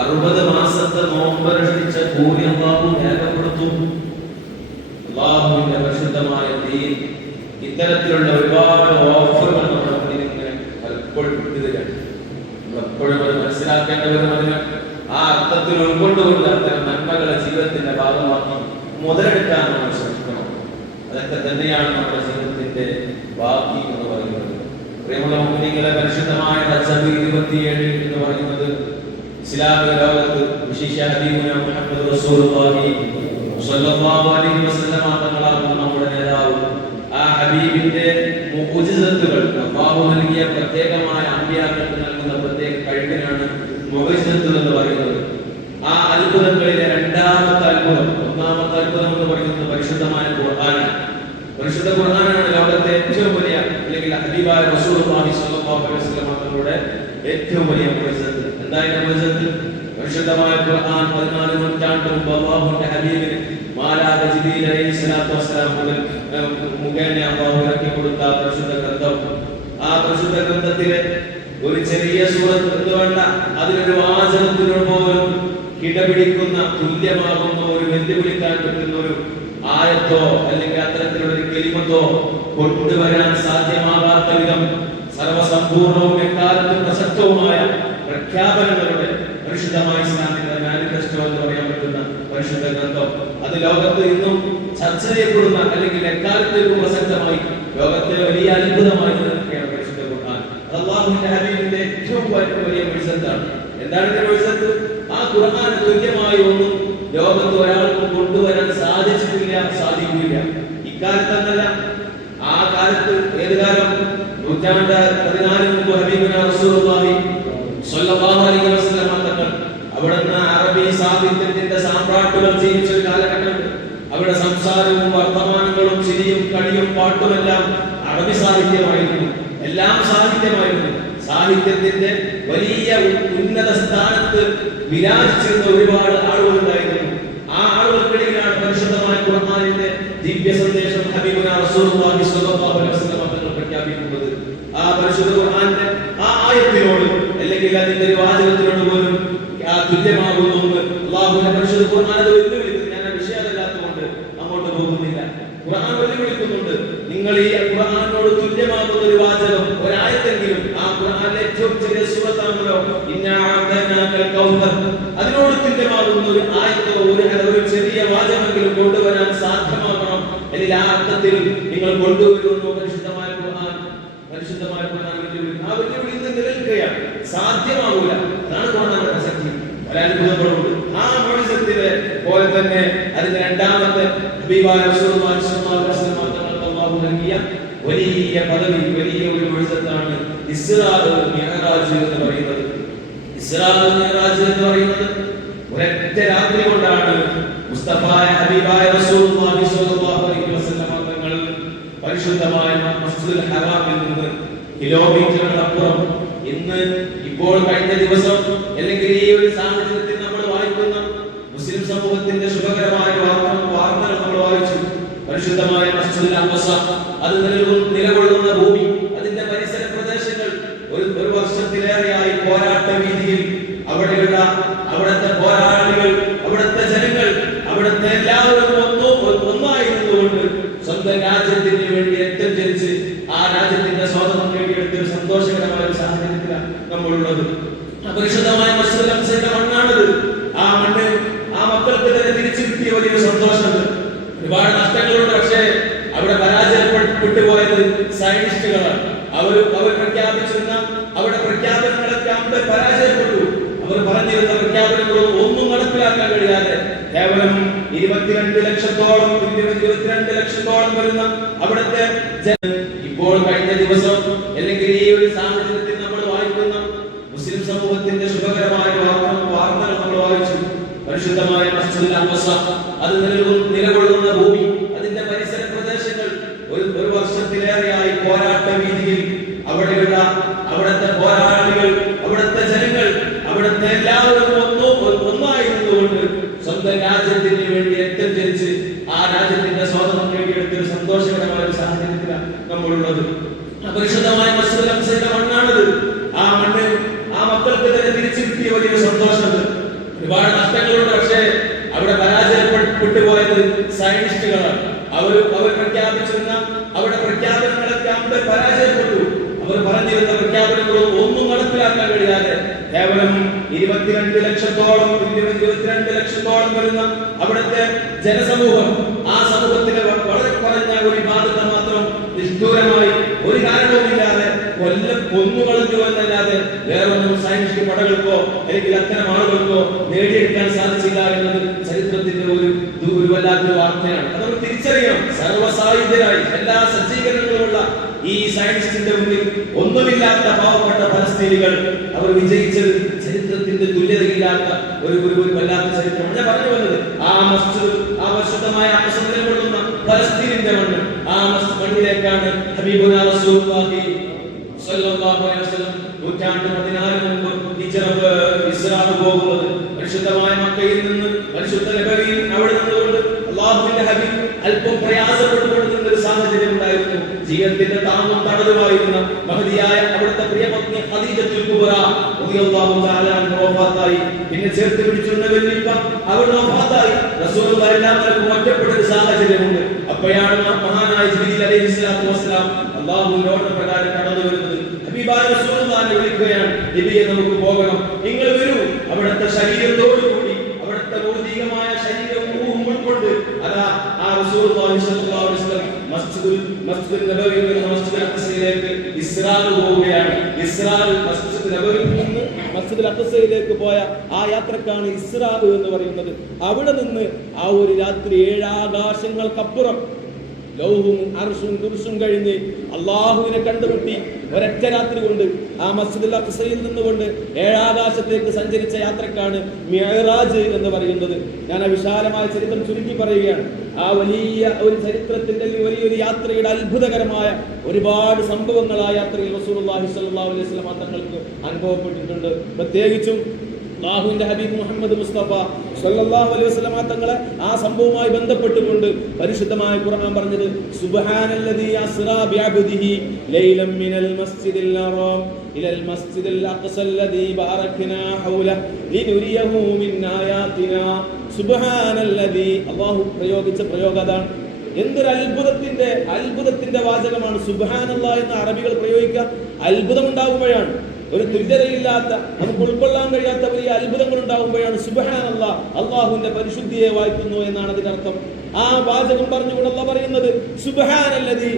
അറുപത് മാസത്തെ നോമ്പനുഷ്ഠിച്ച കൂലി അള്ളാഹു രേഖപ്പെടുത്തും. അള്ളാഹുവിന്റെ പരിശുദ്ധമായ ദീൻ ഇത്തരത്തിലുള്ള ഒരുപാട് ഓഫറുകൾ നമ്മുടെ മുന്നിൽ ഇങ്ങനെ പലപ്പോഴും വിട്ടുതരാണ് നമ്മളെപ്പോഴും അത് മനസ്സിലാക്കേണ്ടവരും അതിന് ആ അർത്ഥത്തിൽ ഉൾക്കൊണ്ടുകൊണ്ട് അത്തരം നന്മകളെ ജീവിതത്തിന്റെ ഭാഗമാക്കി മുതലെടുക്കാൻ നമ്മൾ ശ്രമിക്കണം. അതൊക്കെ തന്നെയാണ് നമ്മുടെ ജീവിതത്തിന്റെ ബാക്കി എന്ന് പറയുന്നത്. എന്ന് മുഹമ്മദ് റസൂലുള്ളാഹി സ്വല്ലല്ലാഹു അലൈഹി ആ ഹബീബിന്റെ പ്രത്യേകമായ അമ്പിയാക്കൾക്ക് നൽകുന്ന പ്രത്യേക കഴിവിനാണ് മുഅ്ജിസത്ത് എന്ന് പറയുന്നത് ആ അത്ഭുതങ്ങളിലെ രണ്ടാമത്തെ അത്ഭുതം ഒന്നാമത്തെ അത്ഭുതം എന്ന് പറയുന്നത് പരിശുദ്ധമായ ഖുർആനാണ് പരിശുദ്ധ ഖുർആനാണ് ലോകത്തെ ഏറ്റവും വലിയ അല്ലെങ്കിൽ ഹബീബായ റസൂലുള്ളാഹി സ്വല്ലല്ലാഹു അലൈഹി വസല്ലം തങ്ങളുടെ ഏറ്റവും വലിയ മുഅ്ജിസത്ത് എന്തായാലും മുഅ്ജിസത്ത് പരിശുദ്ധമായ ഖുർആൻ 14 നൂറ്റാണ്ട് മുമ്പ് അല്ലാഹുവിന്റെ ഹബീബിന് മാലാക ജിബ്രീൽ അലൈഹി സ്വലാത്തു വസ്സലാം മുതൽ മുഖേന അല്ലാഹു ഇറക്കി കൊടുത്ത പരിശുദ്ധ ഗ്രന്ഥം. ആ പരിശുദ്ധ ഗ്രന്ഥത്തിലെ ഒരു ചെറിയ സൂറത്ത് എന്ന് അതിലൊരു വാചനത്തിനോട് പോലും കിടപിടിക്കുന്ന തുല്യമാകുന്ന ഒരു വെല്ലുവിളിക്കാൻ പറ്റുന്ന ഒരു ആയത്തോ അല്ലെങ്കിൽ അത്തരത്തിലുള്ള ഒരു കെലിമത്തോ കൊണ്ടുവരാൻ വിധം സർവസമ്പൂർണവും എക്കാലത്തും പ്രസക്തവുമായ പ്രഖ്യാപനങ്ങളുടെ പരിശുദ്ധമായ ഇസ്ലാമിന്റെ മാനിഫെസ്റ്റോ എന്ന് പറയാൻ പറ്റുന്ന പരിശുദ്ധ ഗ്രന്ഥം. അത് ലോകത്ത് ഇന്നും ചർച്ച ചെയ്യപ്പെടുന്ന അല്ലെങ്കിൽ എക്കാലത്തേക്കും പ്രസക്തമായി ലോകത്തെ വലിയ അത്ഭുതമായി നിലനിൽക്കുകയാണ് പരിശുദ്ധ ഖുർആൻ. അള്ളാഹുവിന്റെ ഹബീബിന്റെ ഏറ്റവും വലിയ വെളിച്ചത്താണ് എന്താണ് ഇതിന്റെ ആ ഖുർആൻ തുല്യമായ ഒന്നും ലോകത്ത് ഒരാൾക്കും കൊണ്ടുവരാൻ സാധിച്ചിട്ടില്ല സാധിക്കില്ല. ഇക്കാലത്തെന്നല്ല. ആ കാലത്ത് ഏത് കാലം? നൂറ്റാണ്ട് പതിനാലിന് റസൂലുള്ളാഹി സ്വല്ലല്ലാഹു അലൈഹി വസല്ലം അറബി സാഹിത്യത്തിന്റെ ജീവിച്ച സംസാരവും അറബി സാഹിത്യമായിരുന്നു. എല്ലാം സാഹിത്യമായിരുന്നു. സാഹിത്യത്തിന്റെ വലിയ ഉന്നത സ്ഥാനത്ത് വിരാജിച്ചിരുന്ന ഒരുപാട് ആളുകളുണ്ടായിരുന്നു ആ ആളുകൾക്കിടയിലാണ് പരിശുദ്ധമായ ദിവ്യ സന്ദേശം ഹബീബുന റസൂലുള്ളാഹി സ്വല്ലല്ലാഹു അലൈഹി തങ്ങൾ പ്രഖ്യാപിക്കുന്നത്. ആ പരിശുദ്ധ ഖുർആന്റെ ആ ആയത്തിനോട് അല്ലെങ്കിൽ അതിന്റെ ഒരു വാചകത്തിനോട് പോലും ആ തുല്യമാകുന്നു അള്ളാഹുവിന്റെ പരിശുദ്ധ ഖുർആൻ അത് വെല്ലുവിളിക്കുന്നു. ഞാൻ വിഷയമല്ലാത്തതുകൊണ്ട് അങ്ങോട്ട് പോകുന്നില്ല. ഖുർആൻ വെല്ലുവിളിക്കുന്നുണ്ട്. നിങ്ങൾ ഈ ഖുർആനോട് തുല്യമാകുന്ന ഒരു വാചകം ഒരായത്തെങ്കിലും ആ ഖുർആനിലെ ഏറ്റവും ചെറിയ കൗസർ അതിനോട് തുല്യമാകുന്ന ഒരു ആയത്തോ ഒരു ഒരു ചെറിയ വാചകമെങ്കിലും കൊണ്ടുവരാൻ സാധ്യമാകണം. അല്ലെങ്കിൽ ആ അർത്ഥത്തിൽ നിങ്ങൾ കൊണ്ടുവരുമെന്ന് ഖുർആൻ പരിശുദ്ധമായ ഖുർആൻ വെല്ലുവിളിക്കുന്നു ആ വെല്ലുവിളി ഇന്ന് നിലനിൽക്കുകയാണ്. സാധ്യമാകൂല അതാണ് ഖുർആന്റെ പ്രസക്തി. പല അത്ഭുതങ്ങളുണ്ട് ആ മോണിസത്തിലെ പോലെ തന്നെ അതിന്റെ രണ്ടാമത്തെ നൽകിയ വലിയ പദവി വലിയ ഒരു മോണിസത്താണ് ഇസ്രാ എന്ന് പറയുന്നത്. ഇസ്രാ മിഅ്റാജ് എന്ന് പറയുന്നത് ഒരൊറ്റ രാത്രി കൊണ്ടാണ് മുസ്തഫായ ഹബീബായ റസൂലുള്ളാഹി സ്വല്ലല്ലാഹു അലൈഹി വസല്ലം തങ്ങൾ പരിശുദ്ധമായ മസ്ജിദുൽ ഹറാമിൽ നിന്ന് കിലോമീറ്ററുകളപ്പുറം ഇന്ന് ഇപ്പോൾ കഴിഞ്ഞ ദിവസം അല്ലെങ്കിൽ ഈ ഒരു സാഹചര്യത്തിൽ നമ്മൾ വായിക്കുന്ന മുസ്ലിം സമൂഹത്തിന്റെ ശുഭകരമായ വാർത്ത വാർത്തകൾ നമ്മൾ വായിച്ചു. പരിശുദ്ധമായ മസ്ജിദുൽ അഖ്സ അത് നിലകൊള്ളുന്ന ഭൂമി അതിന്റെ പരിസര പ്രദേശങ്ങൾ ഒരു ഒരു വർഷത്തിലേറെയായി പോരാട്ട രീതിയിൽ അവിടെയുള്ള അവിടുത്തെ പോരാളികൾ അവിടുത്തെ ജനങ്ങൾ അവിടുത്തെ എല്ലാവരും ഒന്നോ ഒന്നായിരുന്നുകൊണ്ട് സ്വന്തം രാജ്യത്തിന് വേണ്ടി രക്തം ചരിച്ച് സാഹചര്യത്തിലാണ് അപരിശുദ്ധമായ മസ്ജിദുൽ മണ്ണാണിത്. ആ മണ്ണ് ആ മക്കൾക്ക് തന്നെ തിരിച്ചു കിട്ടിയ വലിയൊരു സന്തോഷമുണ്ട് ഒരുപാട് നഷ്ടങ്ങളുണ്ട് പക്ഷേ അവിടെ പരാജയപ്പെട്ടു പോയത് സയനിസ്റ്റുകളാണ്. അവർ അവർ പ്രഖ്യാപിച്ചിരുന്ന അവരുടെ പ്രഖ്യാപനങ്ങളൊക്കെ അവിടെ പരാജയപ്പെട്ടു. അവർ പറഞ്ഞിരുന്ന പ്രഖ്യാപനങ്ങളും ഒന്നും നടപ്പിലാക്കാൻ കഴിയാതെ കേവലം ഇരുപത്തിരണ്ട് ലക്ഷത്തോളം ഇരുപത് ഇരുപത്തിരണ്ട് ലക്ഷത്തോളം വരുന്ന അവിടുത്തെ ഇപ്പോൾ കഴിഞ്ഞ ദിവസം അല്ലെങ്കിൽ ഈ ഒരു മുസ്ലിം സമൂഹത്തിന്റെ ശുഭകരമായ വാർത്ത വാർത്തകൾ നമ്മൾ വായിച്ചു. പരിശുദ്ധമായ മസ്ജിദുൽ അഖ്സ അത് നിലകൊള്ളുന്ന ഭൂമി അതിന്റെ പരിസര പ്രദേശങ്ങൾ ഒരു ഒരു വർഷത്തിലേറെയായി പോരാട്ട രീതിയിൽ അവിടെയുള്ള അവിടുത്തെ പോരാളികൾ അവിടുത്തെ ജനങ്ങൾ അവിടുത്തെ എല്ലാവരും ഒന്നു ഒന്നായിരുന്നുകൊണ്ട് സ്വന്തം രാജ്യത്തിന് വേണ്ടി രക്തം ആ രാജ്യത്തിന്റെ സ്വാതന്ത്ര്യം നേടിയെടുത്ത ഒരു സന്തോഷകരമായ ഒരു സാഹചര്യത്തിലാണ് നമ്മളുള്ളത്. അപരിശുദ്ധമായ പരിശുദ്ധമായ മസ്ജിദുൽ അഖ്സയുടെ മണ്ണാണിത്. ആ മണ്ണ് ആ മക്കൾക്ക് തന്നെ തിരിച്ചു കിട്ടിയ വലിയ സന്തോഷമുണ്ട്. ഒരുപാട് നഷ്ടങ്ങളുണ്ട്. പക്ഷേ അവിടെ പരാജയപ്പെട്ടു പോയത് സയനിസ്റ്റുകളാണ് അവർ അവർ പ്രഖ്യാപിച്ചിരുന്ന അവരുടെ പ്രഖ്യാപനങ്ങളൊക്കെ അവിടെ പരാജയപ്പെട്ടു. അവർ പറഞ്ഞിരുന്ന പ്രഖ്യാപനങ്ങളും ഒന്നും നടപ്പിലാക്കാൻ കഴിയാതെ കേവലം ഇരുപത്തിരണ്ട് ലക്ഷത്തോളം ഇരുപത് ഇരുപത്തിരണ്ട് ലക്ഷത്തോളം വരുന്ന അവിടുത്തെ ജനസമൂഹം ആ സമൂഹത്തിലെ വളരെ കുറഞ്ഞ ഒരു വിഭാഗത്തെ മാത്രം നിഷ്ഠൂരമായി ഒരു കാരണവുമില്ലാതെ കൊല്ലം കൊന്നുകൾ സയൻസ് പടകൾക്കോ അല്ലെങ്കിൽ അത്തരം ആളുകൾക്കോ നേടിയെടുക്കാൻ സാധിച്ചില്ല എന്നത് ചരിത്രത്തിന്റെ ഒരു ഒരു വല്ലാത്തൊരു വാർത്തയാണ്. അത് നമ്മൾ തിരിച്ചറിയണം. സർവസായുധരായി എല്ലാ സജ്ജീകരണങ്ങളുമുള്ള ഈ സയൻസിന്റെ മുന്നിൽ ഒന്നുമില്ലാത്ത പാവപ്പെട്ട ഫലസ്തീനികൾ അവർ വിജയിച്ചത് ചരിത്രത്തിന്റെ തുല്യതയില്ലാത്ത ഒരു ഒരു വല്ലാത്ത ചരിത്രമാണ്. ഞാൻ പറഞ്ഞു വന്നത് ആ മസ്ജിദ് ആ പരിശുദ്ധമായ അപസരം കൊള്ളുന്ന ഫലസ്തീനിന്റെ മണ്ണ് ആ മണ്ണിലേക്കാണ് റസൂലുള്ളാഹി സ്വല്ലല്ലാഹു അലൈഹി വസല്ലം നൂറ്റാണ്ട് പതിനാല് മുമ്പ് ഹിജ്റ ഇസ്ലാം പോകുന്നത്. പരിശുദ്ധമായ മക്കയിൽ നിന്ന് പരിശുദ്ധ നബവിയിൽ അവിടെ നിന്നുകൊണ്ട് അള്ളാഹുവിന്റെ ഹബീബ് അല്പം പ്രയാസപ്പെട്ടുകൊണ്ട് നിന്ന ഒരു സാഹചര്യം ഉണ്ടായിരുന്നു. ജീവിതത്തിന്റെ താങ്ങും തണലുമായിരുന്ന മഹതിയായ അവിടുത്തെ പ്രിയപത്നി ഖദീജത്തുൽ കുബറ റളിയല്ലാഹു തആല വഫാത്തായി. പിന്നെ ചേർത്ത് പിടിച്ചിരുന്ന വെല്ലിപ്പ അവിടെ വഫാത്തായി. റസൂലുള്ളാഹി എല്ലാം നിലക്കും ഒറ്റപ്പെട്ട ഒരു സാഹചര്യമുണ്ട്. അപ്പോഴാണ് മഹാനായ ജിബ്രീൽ അലൈഹി സ്വലാത്തു വസ്സലാം അള്ളാഹുവിന്റെ ഓർഡർ പ്രകാരം കടന്നു വരുന്നത് വിളിക്കുകയാണ് നമുക്ക് പോകണം. നിങ്ങൾ വരൂ. അവിടുത്തെ ശരീരത്തോടു കൂടി അവിടുത്തെ ഭൗതികമായ ശരീരവും റൂഹും ഉൾക്കൊണ്ട്. അതാ ആ റസൂലുള്ളാഹി സ്വല്ലല്ലാഹു അലൈഹി വസല്ലം മസ്ജിദുൽ മസ്ജിദുൽ നബവിയിൽ നിന്ന് മസ്ജിദുൽ അഖ്സയിലേക്ക് ഇസ്രാ പോവുകയാണ്. ഇസ്രാ മസ്ജിദുൽ നബവിയിൽ മസ്ജിദുൽ അഖ്സയിലേക്ക് പോയ ആ യാത്രക്കാണ് ഇസ്രാ എന്ന് പറയുന്നത്. അവിടെ നിന്ന് ആ ഒരു രാത്രി ഏഴാകാശങ്ങൾക്കപ്പുറം ലൗഹും അർഷും കുർഷും കഴിഞ്ഞ് അള്ളാഹുവിനെ കണ്ടുമുട്ടി ഒരൊറ്റ രാത്രി കൊണ്ട് ആ മസ്ജിദുൽ അഖ്സയിൽ നിന്നുകൊണ്ട് ഏഴാകാശത്തേക്ക് സഞ്ചരിച്ച യാത്രക്കാണ് മിയറാജ് എന്ന് പറയുന്നത്. ഞാൻ ആ വിശാലമായ ചരിത്രം ചുരുക്കി പറയുകയാണ്. ആ വലിയ ഒരു ചരിത്രത്തിന്റെ വലിയൊരു യാത്രയുടെ അത്ഭുതകരമായ ഒരുപാട് സംഭവങ്ങൾ ആ യാത്രയിൽ റസൂലുള്ളാഹി സ്വല്ലല്ലാഹു അലൈഹി വസല്ലം തങ്ങൾക്ക് അനുഭവപ്പെട്ടിട്ടുണ്ട്. പ്രത്യേകിച്ചും അള്ളാഹുവിന്റെ ഹബീബ് മുഹമ്മദ് മുസ്തഫ സല്ലല്ലാഹു അലൈഹി വസല്ലമ തങ്ങളെ ആ സംഭവവുമായി ബന്ധപ്പെട്ടുകൊണ്ട് പരിശുദ്ധമായ ഖുർആൻ പറഞ്ഞത് സുബ്ഹാനല്ലദീ അസ്റാ ബിഅബ്ദിഹി ലൈലൻ മിനൽ മസ്ജിദിൽ ഹറാം ഇലൽ മസ്ജിദിൽ അഖ്സല്ലദീ ബാറക്നാ ഹൗല ലിനുരിയഹു മിൻ ആയാതിനാ സുബ്ഹാനല്ലദീ അല്ലാഹു പ്രയോഗിച്ച പ്രയോഗം അതാണ്. എന്തൊരു അത്ഭുതത്തിന്റെ അത്ഭുതത്തിന്റെ വാചകമാണ് സുബ്ഹാനല്ലാ എന്ന് അറബികൾ പ്രയോഗിക്കുക. അത്ഭുതം ഉണ്ടാകുമ്പോഴാണ്. ഒരു തുല്യതയില്ലാത്ത നമുക്ക് ഉൾക്കൊള്ളാൻ കഴിയാത്ത വലിയ അത്ഭുതങ്ങൾ ഉണ്ടാകുമ്പോഴാണ് സുബഹാനല്ല അള്ളാഹുവിന്റെ പരിശുദ്ധിയെ വായിക്കുന്നു എന്നാണ് അതിനർത്ഥം ആ വാചകം പറഞ്ഞുകൊണ്ടല്ല പറയുന്നത് സുബഹാനല്ലതി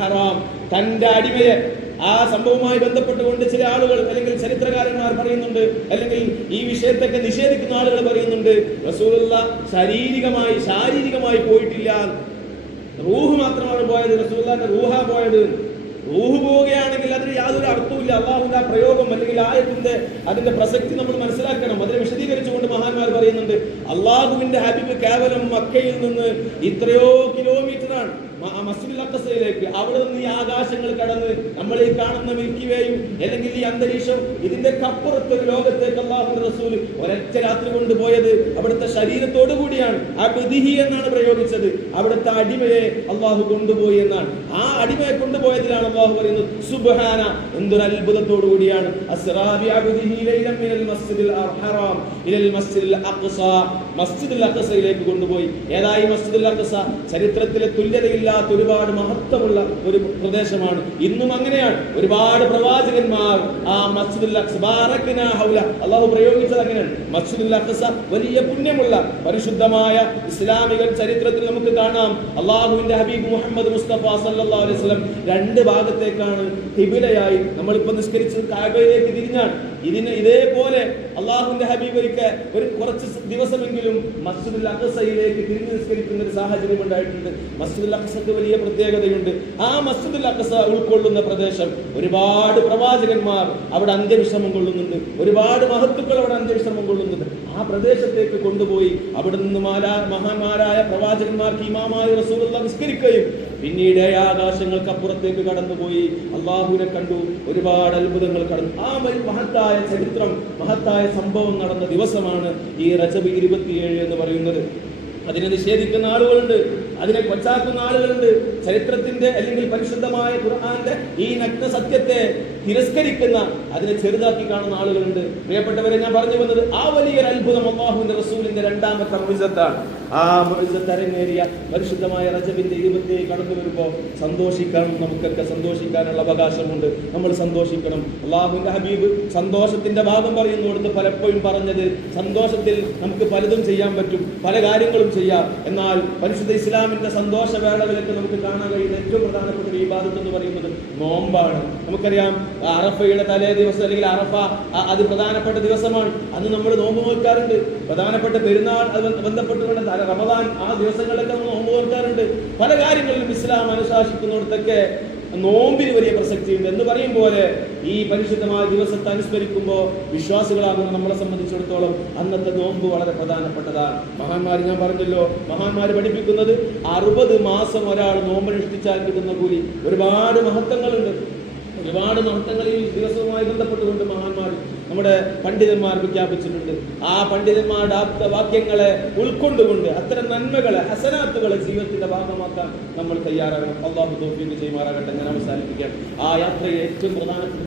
ഹറാം. തന്റെ അടിമയെ ആ സംഭവവുമായി ബന്ധപ്പെട്ടുകൊണ്ട് ചില ആളുകൾ അല്ലെങ്കിൽ ചരിത്രകാരന്മാർ പറയുന്നുണ്ട് അല്ലെങ്കിൽ ഈ വിഷയത്തൊക്കെ നിഷേധിക്കുന്ന ആളുകൾ പറയുന്നുണ്ട് റസൂലുള്ള ശാരീരികമായി ശാരീരികമായി പോയിട്ടില്ല. റൂഹ് മാത്രമാണ് പോയത് റസൂല്ലാന്റെ റൂഹ പോയത്. റൂഹ് പോവുകയാണെങ്കിൽ അതിന് യാതൊരു അർത്ഥവുമില്ല. അള്ളാഹുവിന്റെ ആ പ്രയോഗം അല്ലെങ്കിൽ ആയത്തിന്റെ അതിന്റെ പ്രസക്തി നമ്മൾ മനസ്സിലാക്കണം. അതിനെ വിശദീകരിച്ചുകൊണ്ട് മഹാന്മാർ പറയുന്നുണ്ട് അള്ളാഹുവിന്റെ ഹബീബ് കേവലം മക്കയിൽ നിന്ന് ഇത്രയോ കിലോമീറ്ററാണ് മസ്ജിദുൽ അഖസയിലേക്ക് അവിടെ നിന്ന് ഈ ആകാശങ്ങൾ കടന്ന് നമ്മൾ ഈ കാണുന്ന മിൽക്കി വേയും അല്ലെങ്കിൽ ഈ അന്തരീക്ഷം ഇതിന്റെ കപ്പുറത്ത് ലോകത്തേക്ക് അള്ളാഹു റസൂൽ ഒരൊറ്റ രാത്രി കൊണ്ടുപോയത് അവിടുത്തെ ശരീരത്തോടു കൂടിയാണ്. ആ ബദിഹി എന്നാണ് പ്രയോഗിച്ചത്. അവിടുത്തെ അടിമയെ അള്ളാഹു കൊണ്ടുപോയി എന്നാണ്. ആ അടിമയെ കൊണ്ടുപോയതിലാണ് അള്ളാഹു പറയുന്നത് സുബ്ഹാന എന്തൊരു അത്ഭുതത്തോടു കൂടിയാണ്. മസ്ജിദിൽ അഖസയിലേക്ക് കൊണ്ടുപോയി. ഏതായി മസ്ജിദുൽ അഖസ ചരിത്രത്തിലെ തുല്യതയില്ലാത്ത ഒരുപാട് മഹത്വമുള്ള ഒരു പ്രദേശമാണ്. ഇന്നും അങ്ങനെയാണ്. ഒരുപാട് പ്രവാചകന്മാർ ആ മസ്ജിദുൽ അള്ളാഹു പ്രയോഗിച്ചത് അങ്ങനെയാണ്. മസ്ജിദുൽ വലിയ പുണ്യമുള്ള പരിശുദ്ധമായ ഇസ്ലാമിക ചരിത്രത്തിൽ നമുക്ക് കാണാം. അള്ളാഹുവിന്റെ ഹബീബ് മുഹമ്മദ് മുസ്തഫ സല്ലല്ലാഹു അലൈഹി വസല്ലം രണ്ട് ഭാഗത്തേക്കാണ് ഹിബിലയായി നമ്മളിപ്പോ നിസ്കരിച്ച് കാബയിലേക്ക് തിരിഞ്ഞാണ്. ഇതിന് ഇതേപോലെ അള്ളാഹുവിന്റെ ഹബീബ് ഒരു കുറച്ച് ദിവസമെങ്കിലും മസ്ജിദുൽ അഖസയിലേക്ക് തിരിഞ്ഞു നിസ്കരിക്കുന്ന ഒരു സാഹചര്യം ഉണ്ടായിട്ടുണ്ട്. മസ്ജിദുൽ അഖസക്ക് വലിയ പ്രത്യേകതയുണ്ട്. ആ മസ്ജിദുൽ അഖസ ഉൾക്കൊള്ളുന്ന പ്രദേശം ഒരുപാട് പ്രവാചകന്മാർ അവിടെ അന്ത്യവിശ്രമം കൊള്ളുന്നുണ്ട്. ഒരുപാട് മഹത്തുക്കൾ അവിടെ അന്ത്യവിശ്രമം കൊള്ളുന്നുണ്ട്. ആ പ്രദേശത്തേക്ക് കൊണ്ടുപോയി അവിടെ നിന്ന് മഹാന്മാരായ പ്രവാചകന്മാർക്ക് ഇമാമായ റസൂലുള്ള നിസ്കരിക്കുകയും പിന്നീട് ആകാശങ്ങൾക്ക് അപ്പുറത്തേക്ക് കടന്നുപോയി അള്ളാഹുവിനെ കണ്ടു. ഒരുപാട് അത്ഭുതങ്ങൾ കടന്നു. ആ വലിയ മഹത്തായ ചരിത്രം മഹത്തായ സംഭവം നടന്ന ദിവസമാണ് ഈ റജബ് ഇരുപത്തിയേഴ് എന്ന് പറയുന്നത്. അതിനെ നിഷേധിക്കുന്ന ആളുകളുണ്ട് അതിനെ കൊച്ചാക്കുന്ന ആളുകളുണ്ട്. ചരിത്രത്തിന്റെ അല്ലെങ്കിൽ പരിശുദ്ധമായ ഖുർആന്റെ ഈ നഗ്ന സത്യത്തെ തിരസ്കരിക്കുന്ന അതിനെ ചെറുതാക്കി കാണുന്ന ആളുകളുണ്ട്. പ്രിയപ്പെട്ടവരെ ഞാൻ പറഞ്ഞു വന്നത് ആ വലിയൊരു അത്ഭുതം അള്ളാഹുവിന്റെ റസൂലിന്റെ രണ്ടാമത്തെ മുഴുസത്താണ് ആ മുഴുസത്ത് അരങ്ങേറിയ പരിശുദ്ധമായ റജബിന്റെ ഇരുപത്തി കടന്നു വരുമ്പോൾ സന്തോഷിക്കണം. നമുക്കൊക്കെ സന്തോഷിക്കാനുള്ള അവകാശമുണ്ട്. നമ്മൾ സന്തോഷിക്കണം. അള്ളാഹുവിന്റെ ഹബീബ് സന്തോഷത്തിന്റെ ഭാഗം പറയുന്നിടത്ത് പലപ്പോഴും പറഞ്ഞത് സന്തോഷത്തിൽ നമുക്ക് പലതും ചെയ്യാൻ പറ്റും. പല കാര്യങ്ങളും ചെയ്യാം. എന്നാൽ പരിശുദ്ധ ഇസ്ലാമിന്റെ സന്തോഷ വേളകളിലൊക്കെ നമുക്ക് കാണാൻ കഴിയുന്ന ഏറ്റവും പ്രധാനപ്പെട്ട ഒരു ഇബാദത്ത് എന്ന് പറയുന്നത് നോമ്പാണ്. നമുക്കറിയാം അറഫയുടെ തലേ ദിവസം അല്ലെങ്കിൽ അറഫ അത് പ്രധാനപ്പെട്ട ദിവസമാണ്. അന്ന് നമ്മൾ നോമ്പ് നോക്കാറുണ്ട് പ്രധാനപ്പെട്ട പെരുന്നാൾ അത് ബന്ധപ്പെട്ടുകൊണ്ട് റമദാൻ ആ ദിവസങ്ങളിലൊക്കെ നമ്മൾ നോമ്പ് നോക്കാറുണ്ട് പല കാര്യങ്ങളിലും ഇസ്ലാം അനുശാസിക്കുന്നിടത്തൊക്കെ നോമ്പിന് വലിയ പ്രസക്തിയുണ്ട് എന്ന് പറയും പോലെ ഈ പരിശുദ്ധമായ ദിവസത്തെ അനുസ്മരിക്കുമ്പോൾ വിശ്വാസികളാകുന്ന നമ്മളെ സംബന്ധിച്ചിടത്തോളം അന്നത്തെ നോമ്പ് വളരെ പ്രധാനപ്പെട്ടതാണ്. മഹാന്മാർ ഞാൻ പറഞ്ഞല്ലോ മഹാന്മാർ പഠിപ്പിക്കുന്നത് അറുപത് മാസം ഒരാൾ നോമ്പനുഷ്ഠിച്ചാൽ കിട്ടുന്ന കൂലി ഒരുപാട് മഹത്വങ്ങളുണ്ട്. ഒരുപാട് മഹത്വങ്ങൾ ദിവസവുമായി ബന്ധപ്പെട്ടുകൊണ്ട് മഹാന്മാർ നമ്മുടെ പണ്ഡിതന്മാർ പ്രഖ്യാപിച്ചിട്ടുണ്ട് ആ പണ്ഡിതന്മാരുടെ ആപ്ത വാക്യങ്ങളെ ഉൾക്കൊണ്ടുകൊണ്ട് അത്തരം നന്മകളെ ഹസനാത്തുകളെ ജീവിതത്തിന്റെ ഭാഗമാക്കാൻ നമ്മൾ തയ്യാറാകണം. അള്ളാഹു ചെയ്യുമാറാകട്ടെ. ഞാൻ അവസാനിപ്പിക്കാം. ആ യാത്രയെ ഏറ്റവും പ്രധാനപ്പെട്ട